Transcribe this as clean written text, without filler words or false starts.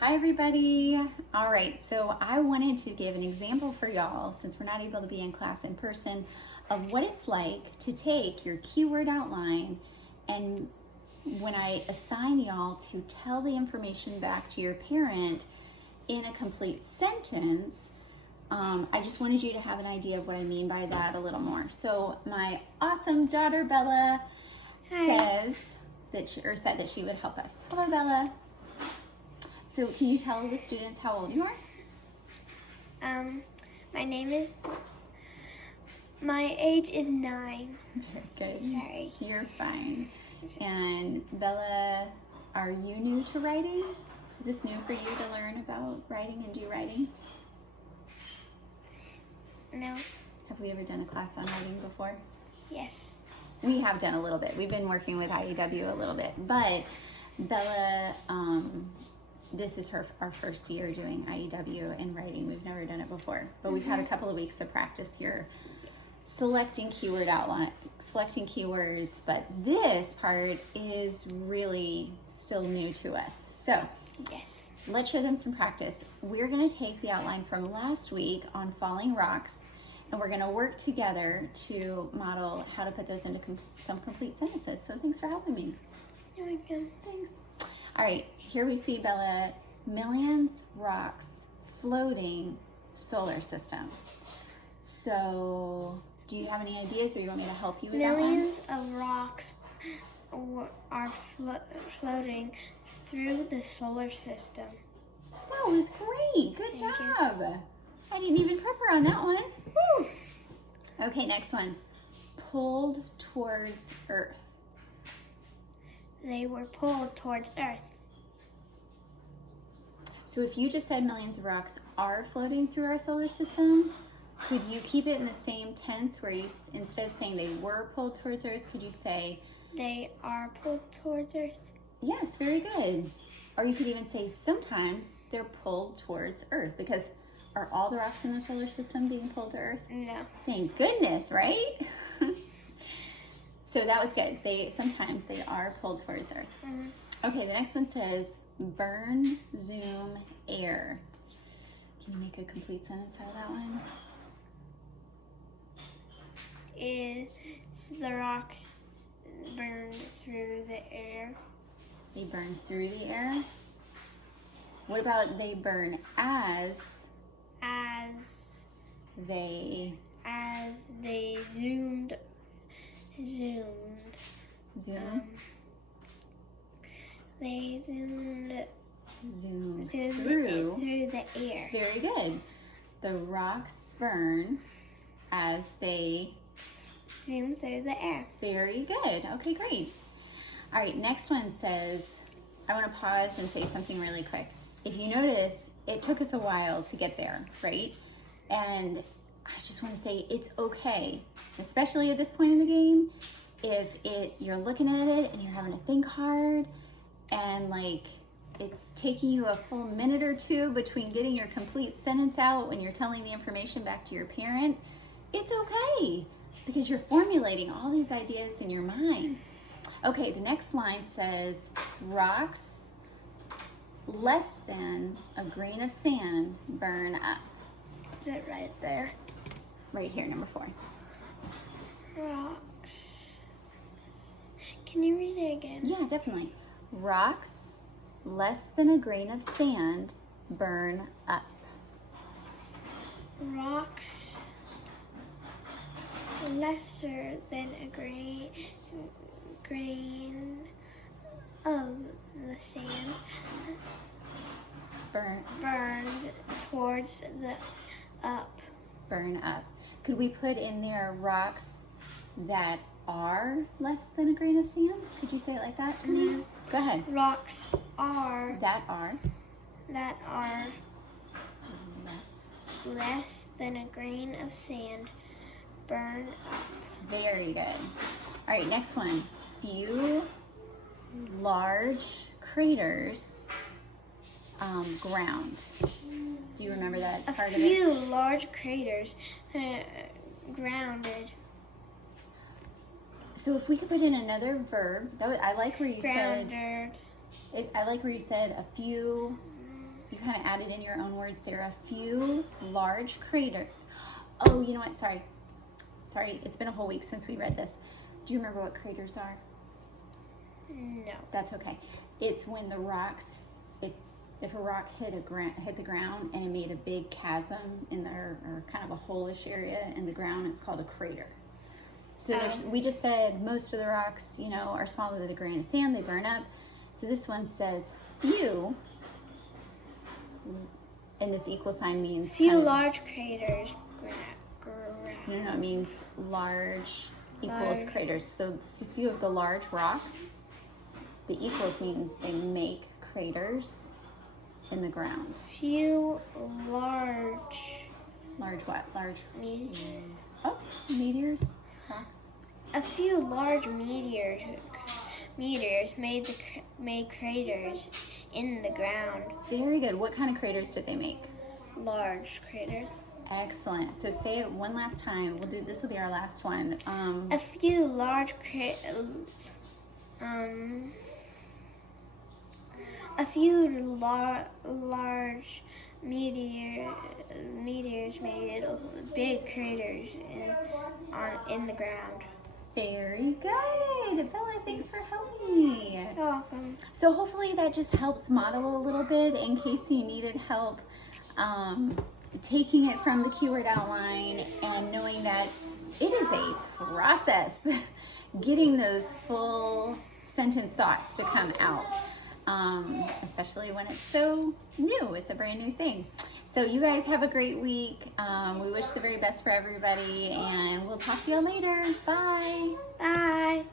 Hi everybody. All right, so I wanted to give an example for y'all, since we're not able to be in class in person, of what it's like to take your keyword outline and when I assign y'all to tell the information back to your parent in a complete sentence. I just wanted you to have an idea of what I mean by that a little more. So my awesome daughter Bella said that she would help us. Hello, Bella. So can you tell the students how old you are? My age is 9. Very good. Sorry. You're fine. And Bella, are you new to writing? Is this new for you to learn about writing and do writing? No. Have we ever done a class on writing before? Yes. We have done a little bit. We've been working with IEW a little bit, but Bella, this is our first year doing IEW and writing. We've never done it before, but we've had a couple of weeks of practice here, selecting keyword outline, selecting keywords, but this part is really still new to us. So Yes. let's show them some practice. We're gonna take the outline from last week on falling rocks, and we're gonna work together to model how to put those into some complete sentences. So thanks for helping me. You're welcome. Thanks. All right, here we see, Bella, millions rocks floating solar system. So do you have any ideas, or you want me to help you with that one? Millions of rocks are floating through the solar system. That was great. Good Thank you. job. I didn't even prep her on that one. Woo. Okay, next one. Pulled towards Earth. They were pulled towards Earth. So if you just said millions of rocks are floating through our solar system, could you keep it in the same tense where you, instead of saying they were pulled towards Earth, could you say, They are pulled towards Earth. yes, very good. Or you could even say sometimes they're pulled towards Earth, because are all the rocks in the solar system being pulled to Earth? No. Thank goodness, right? So that was good. Sometimes they are pulled towards Earth. Mhm. Okay, the next one says burn, zoom, air. Can you make a complete sentence out of that one? Is the rocks burned through the air? They burn through the air. What about they burn as As they they zoomed zoom? They zoomed Through. through the air. Very good. The rocks burn as they. Zoomed through the air. Very good. Okay, great. All right, next one says, I want to pause and say something really quick. If you notice, it took us a while to get there, right? And I just want to say it's okay, especially at this point in the game, if you're looking at it and you're having to think hard and like it's taking you a full minute or two between getting your complete sentence out when you're telling the information back to your parent. It's okay, because you're formulating all these ideas in your mind. Okay, the next line says, rocks less than a grain of sand burn up. Is it right there? Right here, number 4. Rocks. Can you read it again? Yeah, definitely. Rocks less than a grain of sand burn up. Rocks lesser than a grain of the sand burned towards the up. Burn up. Could we put in there rocks that are less than a grain of sand? Could you say it like that to me? Go ahead. Rocks are That are less than a grain of sand burn up. Very good. All right, next one. Few large craters ground. Do you remember that part A of it? few large craters grounded. So if we could put in another verb, I like where you Grounded. said. I like where you said a few you kind of added in your own words there. A few large craters. Oh, you know what? Sorry, it's been a whole week since we read this. Do you remember what craters are? No. That's okay. It's when the rocks, if a rock hit the ground and it made a big chasm in there, or kind of a hole-ish area in the ground, it's called a crater. So we just said most of the rocks, you know, are smaller than a grain of sand. They burn up. So this one says few, and this equal sign means Few kind of, large craters. no, it means large equals Large. craters. So a few of the large rocks, the equals means they make craters in the ground. Few large Large what? Large, meteors. meteors, rocks. A few large meteors made craters in the ground. Very good. What kind of craters did they make? Large craters. Excellent. So say it one last time. This will be our last one. A few large large meteors made big craters in the ground. Very good. Bella, thanks for helping me. You're welcome. So hopefully that just helps model a little bit in case you needed help taking it from the keyword outline and knowing that it is a process getting those full sentence thoughts to come out, especially when it's so new. It's a brand new thing. So you guys have a great week. We wish the very best for everybody, and we'll talk to you all later. Bye. Bye.